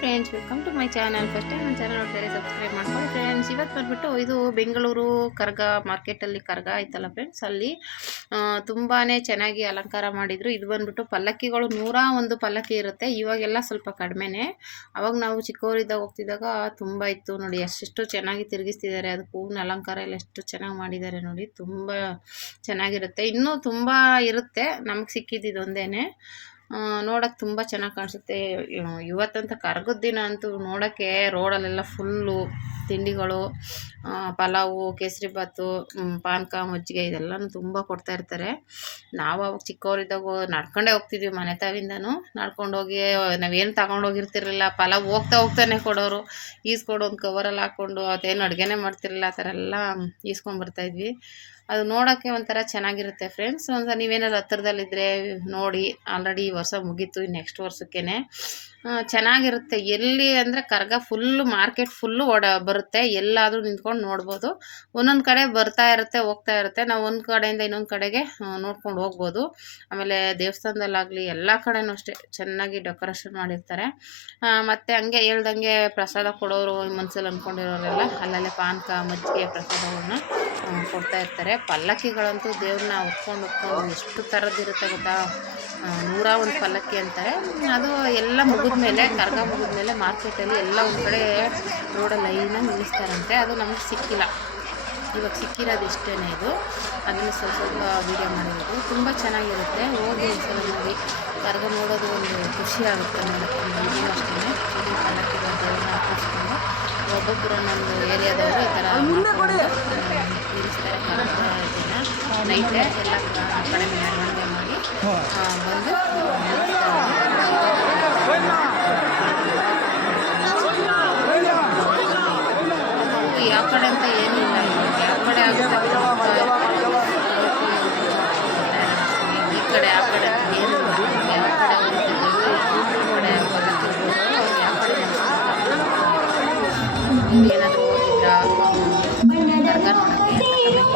Friends welcome to my channel first time ನನ್ನ channel ನೋಡ್ತಾರೆ subscribe ಮಾಡ್ಕೊಳ್ಳಿ ಫ್ರೆಂಡ್ಸ್ ಇವತ್ತು ಬಂದ್ಬಿಟ್ಟು ಇದು ಬೆಂಗಳೂರು ಕರ್ಗ ಮಾರ್ಕೆಟಲ್ಲಿ ಕರ್ಗ ಆಯ್ತಲ್ಲ ಫ್ರೆಂಡ್ಸ್ ಅಲ್ಲಿ ತುಂಬಾ ಚೆನ್ನಾಗಿ ಅಲಂಕಾರ ಮಾಡಿದರು. ಇದು ಬಂದ್ಬಿಟ್ಟು ಪಲ್ಲಕ್ಕಿಗಳು ನೂರ ಒಂದು ಪಲ್ಲಕ್ಕಿ ಇರುತ್ತೆ. ಇವಾಗೆಲ್ಲ ಸ್ವಲ್ಪ ಕಡಿಮೆನೇ. ಅವಾಗ ನಾವು ಚಿಕ್ಕವರಿದ್ದಾಗ ಹೋಗ್ತಿದ್ದಾಗ ತುಂಬ ಇತ್ತು ನೋಡಿ. ಅಷ್ಟೆಷ್ಟು ಚೆನ್ನಾಗಿ ತಿರುಗಿಸ್ತಿದ್ದಾರೆ. ಅದು ಹೂವಿನ ಅಲಂಕಾರ ಎಲ್ಲ ಎಷ್ಟು ಚೆನ್ನಾಗಿ ಮಾಡಿದ್ದಾರೆ ನೋಡಿ. ತುಂಬ ಚೆನ್ನಾಗಿರುತ್ತೆ. ಇನ್ನೂ ತುಂಬ ಇರುತ್ತೆ. ನಮಗೆ ಸಿಕ್ಕಿದ್ದು ಇದೊಂದೇನೆ. ನೋಡೋಕೆ ತುಂಬ ಚೆನ್ನಾಗಿ ಕಾಣಿಸುತ್ತೆ. ಇವತ್ತಂತೂ ಕರ್ಗದ ದಿನ ಅಂತೂ ನೋಡೋಕ್ಕೆ ರೋಡಲ್ಲೆಲ್ಲ ಫುಲ್ಲು ತಿಂಡಿಗಳು. ಪಲಾವು ಕೇಸರಿಬಾತು ಬಾತು ಪಾನಕ, ಮಜ್ಜಿಗೆ ಇದೆಲ್ಲನೂ ತುಂಬ ಕೊಡ್ತಾ ಇರ್ತಾರೆ. ನಾವು ಅವಾಗ ಚಿಕ್ಕವರಿದ್ದಾಗ ನಡ್ಕೊಂಡೇ ಹೋಗ್ತಿದ್ವಿ ಮನೆ ತಾವಿಂದನೂ. ನಡ್ಕೊಂಡೋಗಿ ನಾವೇನು ತಗೊಂಡು ಹೋಗಿರ್ತಿರ್ಲಿಲ್ಲ ಪಲಾವ್ ಹೋಗ್ತಾ ಹೋಗ್ತಾನೆ ಕೊಡೋರು. ಈಸ್ಕೊಡು ಒಂದು ಕವರಲ್ಲಿ ಹಾಕ್ಕೊಂಡು ಅದೇನು ಅಡುಗೆನೇ ಮಾಡ್ತಿರಲಿಲ್ಲ. ಆ ಥರ ಎಲ್ಲ ಈಸ್ಕೊಂಡು ಬರ್ತಾಯಿದ್ವಿ ಅದು ನೋಡೋಕ್ಕೆ ಒಂಥರ ಚೆನ್ನಾಗಿರುತ್ತೆ ಫ್ರೆಂಡ್ಸ್. ಒಂದು ನೀವೇನಾದ್ರು ಹತ್ತಿರದಲ್ಲಿದ್ದರೆ ನೋಡಿ. ಆಲ್ರೆಡಿ ಈ ವರ್ಷ ಮುಗೀತು. ನೆಕ್ಸ್ಟ್ ವರ್ಷಕ್ಕೇ ಚೆನ್ನಾಗಿರುತ್ತೆ. ಎಲ್ಲಿ ಅಂದರೆ ಕರ್ಗ ಫುಲ್ಲು ಮಾರ್ಕೆಟ್ ಫುಲ್ಲು ಓಡ ಬರುತ್ತೆ. ಎಲ್ಲಾದರೂ ನಿಂತ್ಕೊಂಡು ನೋಡ್ಬೋದು. ಒಂದೊಂದು ಕಡೆ ಬರ್ತಾ ಇರುತ್ತೆ, ಹೋಗ್ತಾ ಇರುತ್ತೆ. ನಾವು ಒಂದು ಕಡೆಯಿಂದ ಇನ್ನೊಂದು ಕಡೆಗೆ ನೋಡ್ಕೊಂಡು ಹೋಗ್ಬೋದು. ಆಮೇಲೆ ದೇವಸ್ಥಾನದಲ್ಲಾಗಲಿ ಎಲ್ಲ ಕಡೆನೂ ಅಷ್ಟೇ ಚೆನ್ನಾಗಿ ಡೆಕೋರೇಷನ್ ಮಾಡಿರ್ತಾರೆ. ಮತ್ತು ಹಂಗೆ ಹೇಳ್ದಂಗೆ ಪ್ರಸಾದ ಕೊಡೋರು ಮನಸ್ಸಲ್ಲಿ ಅಂದ್ಕೊಂಡಿರೋರೆಲ್ಲ ಅಲ್ಲಲ್ಲೇ ಪಾನಕ, ಮಜ್ಜಿಗೆ ಪ್ರಸಾದಗಳನ್ನ ಕೊಡ್ತಾ ಇರ್ತಾರೆ. ಪಲ್ಲಕ್ಕಿಗಳಂತೂ ದೇವ್ರನ್ನ ಹೊತ್ಕೊಂಡು ಹೊತ್ಕೊಂಡು ಎಷ್ಟು ಥರದ್ದಿರುತ್ತೆ ಗೊತ್ತಾ? ನೂರ ಒಂದು ಪಲ್ಲಕ್ಕಿ ಅಂತಾರೆ. ಅದು ಎಲ್ಲ ಮುಗಿದ್ಮೇಲೆ ಕರ್ಗ ಮುಗಿದ್ಮೇಲೆ ಮಾರ್ಕೆಟಲ್ಲಿ ಎಲ್ಲ ಒಂದು ಕಡೆ ರೋಡಲ್ಲಿ ಲೈನಾಗಿ ನಿಲ್ಲಿಸ್ತಾರಂತೆ. ಅದು ನಮಗೆ ಸಿಕ್ಕಿಲ್ಲ. ಇವಾಗ ಸಿಕ್ಕಿರೋದು ಇಷ್ಟೇ ಇದು. ಅದನ್ನು ಸ್ವಲ್ಪ ಸ್ವಲ್ಪ ವೀಡಿಯೋ ಮಾಡಿರೋದು. ತುಂಬ ಚೆನ್ನಾಗಿರುತ್ತೆ. ಹೋಗಿ ಒಂದ್ಸಲ ನೋಡಿ. ಕರ್ಗ ನೋಡೋದು ಒಂದು ಖುಷಿ ಆಗುತ್ತೆ ನೋಡೋಕ್ಕೆ ಇದೂ ಅಷ್ಟೇ ಇದು ಪಲ್ಲಕ್ಕಿ ದೇವ್ರನ್ನ ಹಾಕಿಸ್ಕೊಂಡು ಒಬ್ಬೊಬ್ಬರು ನಮ್ಮ ಏರಿಯಾದವರು ಈ ಥರ ನಿಲ್ಲಿಸ್ತಾರೆ ಕರ್ಗ ದಿನ ನೈಟೇ ಎಲ್ಲ ಕಡೆ ಮೆರವಣಿಗೆ ఇక్కడ అక్కడ ಏನಾದರೂ ಹೋಗಿದ್ರಾ ನೋಡೋಕ್ಕೆ